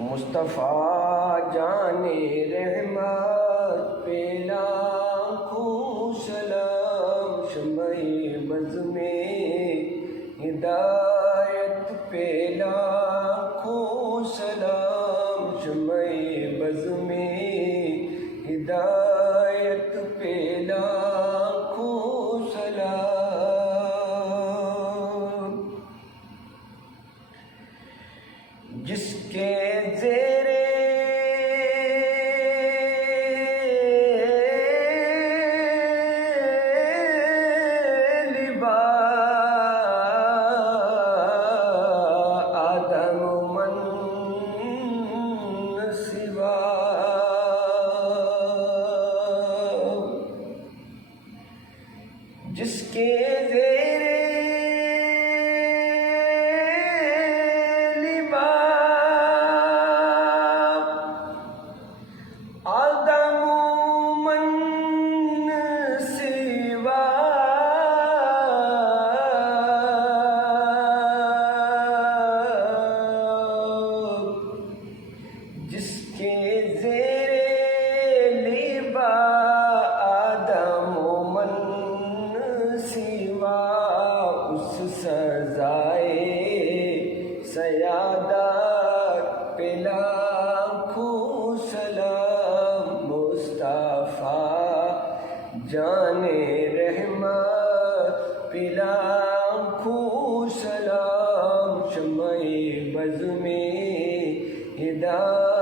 مصطفیٰ جان رحمت پہ لاکھوں سلام، شمع بز میں ہدایت پہ لاکھوں سلام، شمع بز میں ہدایت پہ لاکھوں سلام۔ جس کے زیر لبا آدم من سوا، جس کے زیر جس کے زیر لبا آدم من سوا، اس سزائے سیادت پہ لاکھوں سلام، مصطفیٰ جان رحمت پہ لاکھوں سلام، شمع بز میں ہدایت